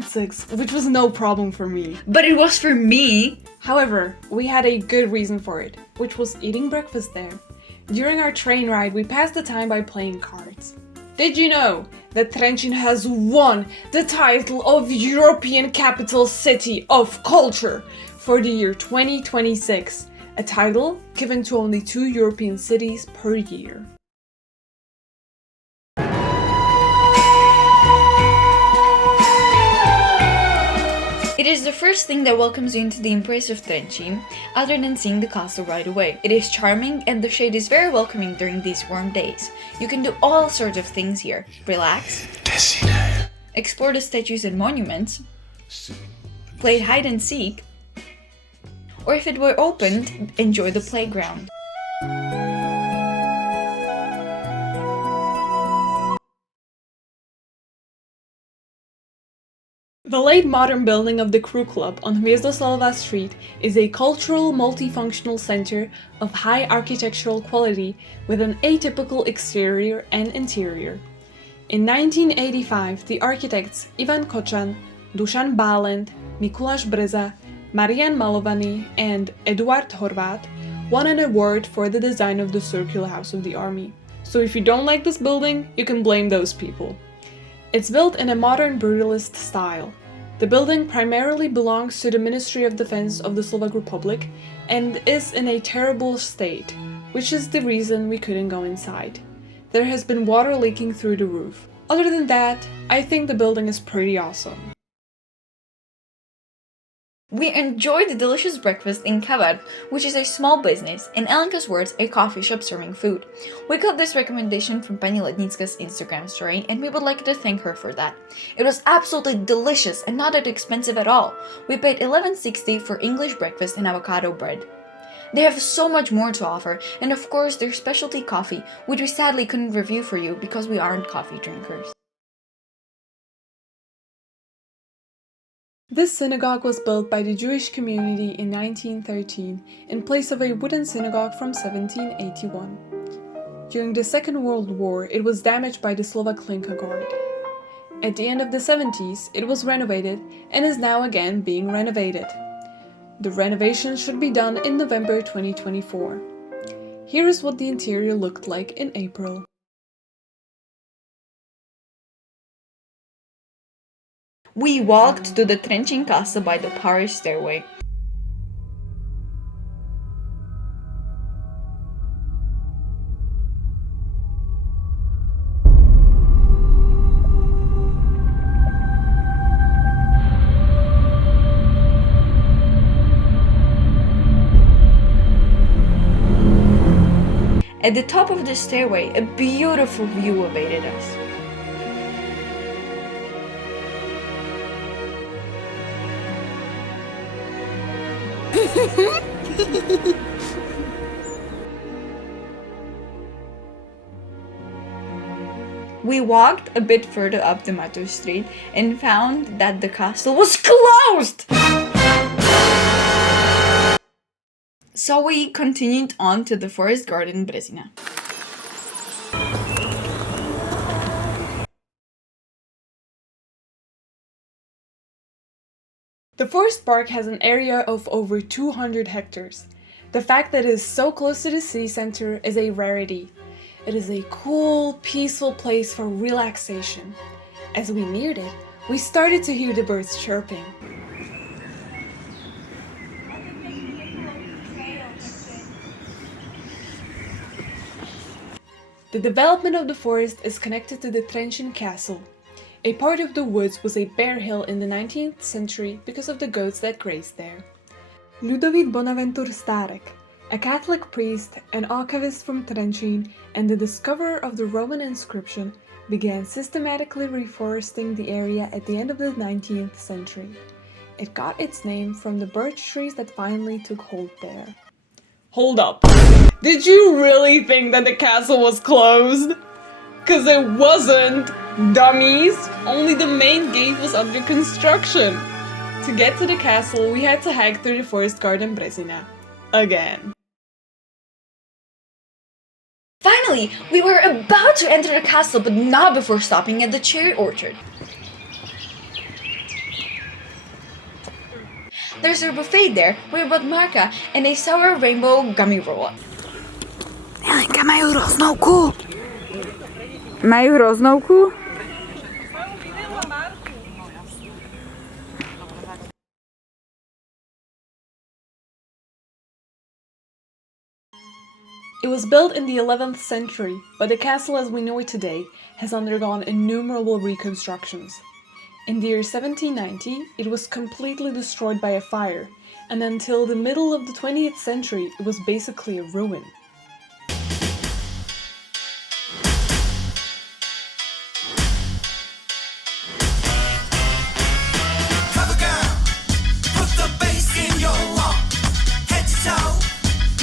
2006, which was no problem for me. But it was for me! However, we had a good reason for it, which was eating breakfast there. During our train ride, we passed the time by playing cards. Did you know that Trenčín has won the title of European Capital City of Culture for the year 2026, a title given to only 2 European cities per year? It is the first thing that welcomes you into the embrace of Trenčín, other than seeing the castle right away. It is charming and the shade is very welcoming during these warm days. You can do all sorts of things here. Relax, explore the statues and monuments, play hide and seek, or if it were opened, enjoy the playground. The late modern building of the Crew Club on Hviezdoslava Street is a cultural multifunctional center of high architectural quality with an atypical exterior and interior. In 1985, the architects Ivan Kočan, Dušan Bálint, Mikuláš Breza, Marian Malovaný, and Eduard Horváth won an award for the design of the Circular House of the Army. So if you don't like this building, you can blame those people. It's built in a modern brutalist style. The building primarily belongs to the Ministry of Defense of the Slovak Republic and is in a terrible state, which is the reason we couldn't go inside. There has been water leaking through the roof. Other than that, I think the building is pretty awesome. We enjoyed the delicious breakfast in KAVart, which is a small business, in Elenka's words, a coffee shop serving food. We got this recommendation from Pani Lednicka's Instagram story, and we would like to thank her for that. It was absolutely delicious and not that expensive at all. We paid $11.60 for English breakfast and avocado bread. They have so much more to offer, and of course their specialty coffee, which we sadly couldn't review for you because we aren't coffee drinkers. This synagogue was built by the Jewish community in 1913 in place of a wooden synagogue from 1781. During the Second World War, it was damaged by the Slovak Linka Guard. At the end of the 70s, it was renovated and is now again being renovated. The renovation should be done in November 2024. Here is what the interior looked like in April. We walked to the Trenčín Castle by the Parish Stairway. At the top of the stairway, a beautiful view awaited us. We walked a bit further up the Mato Street and found that the castle was closed! So we continued on to the forest garden Brezina. The forest park has an area of over 200 hectares. The fact that it is so close to the city center is a rarity. It is a cool, peaceful place for relaxation. As we neared it, we started to hear the birds chirping. The development of the forest is connected to the Trenčín Castle. A part of the woods was a bare hill in the 19th century because of the goats that grazed there. Ľudovít Bonaventur Stárek, a Catholic priest and archivist from Trenčín and the discoverer of the Roman inscription, began systematically reforesting the area at the end of the 19th century. It got its name from the birch trees that finally took hold there. Hold up! Did you really think that the castle was closed? 'Cause it wasn't! Dummies! Only the main gate was under construction. To get to the castle, we had to hike through the forest garden Brezina. Again. Finally, we were about to enter the castle, but not before stopping at the cherry orchard. There's a buffet there. We bought marka and a sour rainbow gummy roll. Jelenka, majú hroznovku? Majú hroznovku? It was built in the 11th century, but the castle as we know it today has undergone innumerable reconstructions. In the year 1790, it was completely destroyed by a fire, and until the middle of the 20th century, it was basically a ruin. Cover girl, put the bass in your walk, head to toe,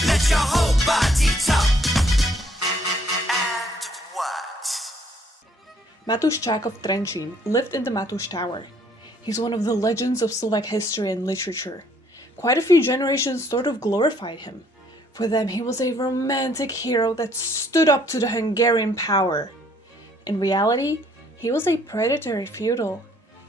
let your whole body talk. And what? Matúš Čák of Trenčín lived in the Matúš Tower. He's one of the legends of Slovak history and literature. Quite a few generations sort of glorified him. For them, he was a romantic hero that stood up to the Hungarian power. In reality, he was a predatory feudal.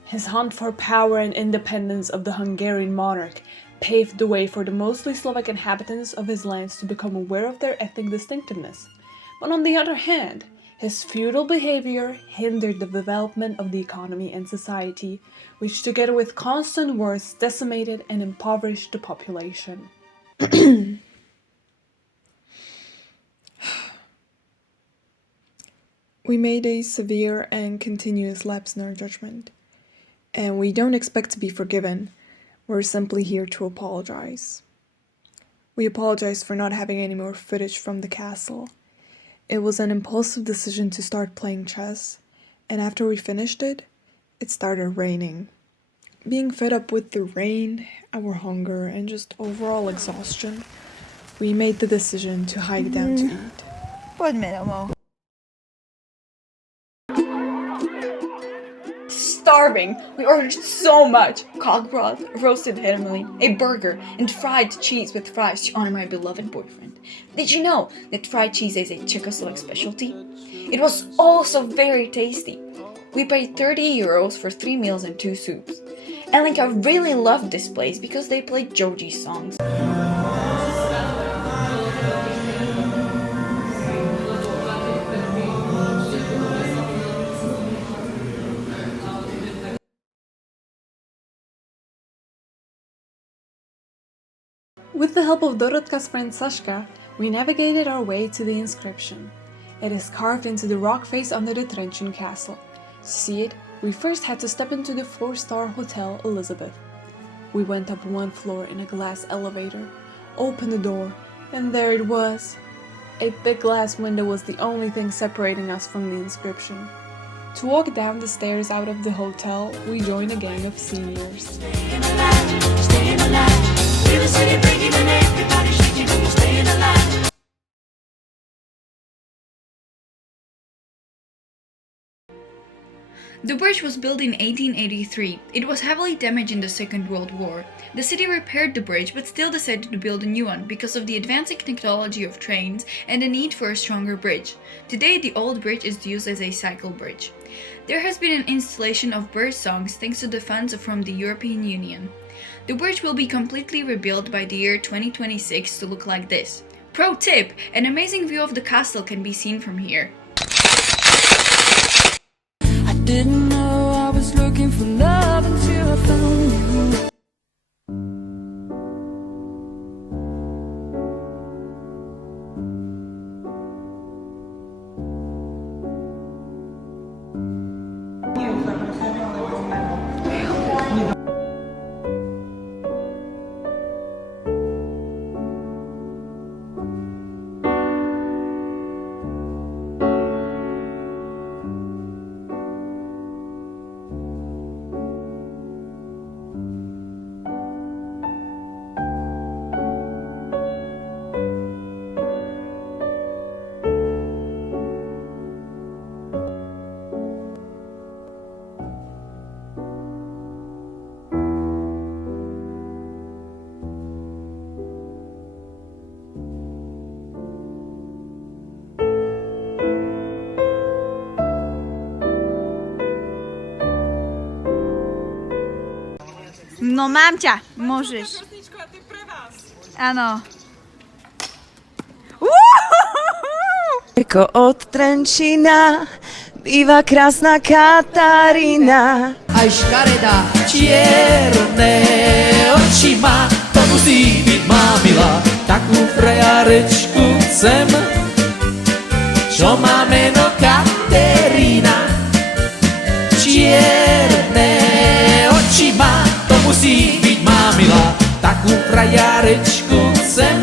His hunt for power and independence of the Hungarian monarch paved the way for the mostly Slovak inhabitants of his lands to become aware of their ethnic distinctiveness. But on the other hand, his feudal behavior hindered the development of the economy and society, which together with constant wars decimated and impoverished the population. We made a severe and continuous lapse in our judgment, and we don't expect to be forgiven. We're simply here to apologize. We apologize for not having any more footage from the castle. It was an impulsive decision to start playing chess, and after we finished it, it started raining. Being fed up with the rain, our hunger, and just overall exhaustion, we made the decision to hike down to eat. Poďme domov. Starving! We ordered so much! Cod broth, roasted hermelin, a burger, and fried cheese with fries to honor my beloved boyfriend. Did you know that fried cheese is a Czechoslovak specialty? It was also very tasty. We paid 30 euros for 3 meals and 2 soups. Elenka really loved this place because they played Joji songs. With the help of Dorotka's friend Sashka, we navigated our way to the inscription. It is carved into the rock face under the Trenčín Castle. To see it, we first had to step into the 4-star Hotel Elizabeth. We went up one floor in a glass elevator, opened the door, and there it was. A big glass window was the only thing separating us from the inscription. To walk down the stairs out of the hotel, we joined a gang of seniors. Staying alive. Feel the city breaking and everybody shaking and we're staying alive. The bridge was built in 1883. It was heavily damaged in the Second World War. The city repaired the bridge but still decided to build a new one because of the advancing technology of trains and the need for a stronger bridge. Today, the old bridge is used as a cycle bridge. There has been an installation of bird songs thanks to the funds from the European Union. The bridge will be completely rebuilt by the year 2026 to look like this. Pro tip! An amazing view of the castle can be seen from here. I didn't know I was looking for love until I found you. No mám ťa, môžeš. Áno. Ako od Trenčína býva krásna Katarína. Aj škaredá čierne oči má, to musí byť mámila, takú frejárečku chcem, čo má meno Katerína. Čierne oči má, to musí byť mámila, takú frejárečku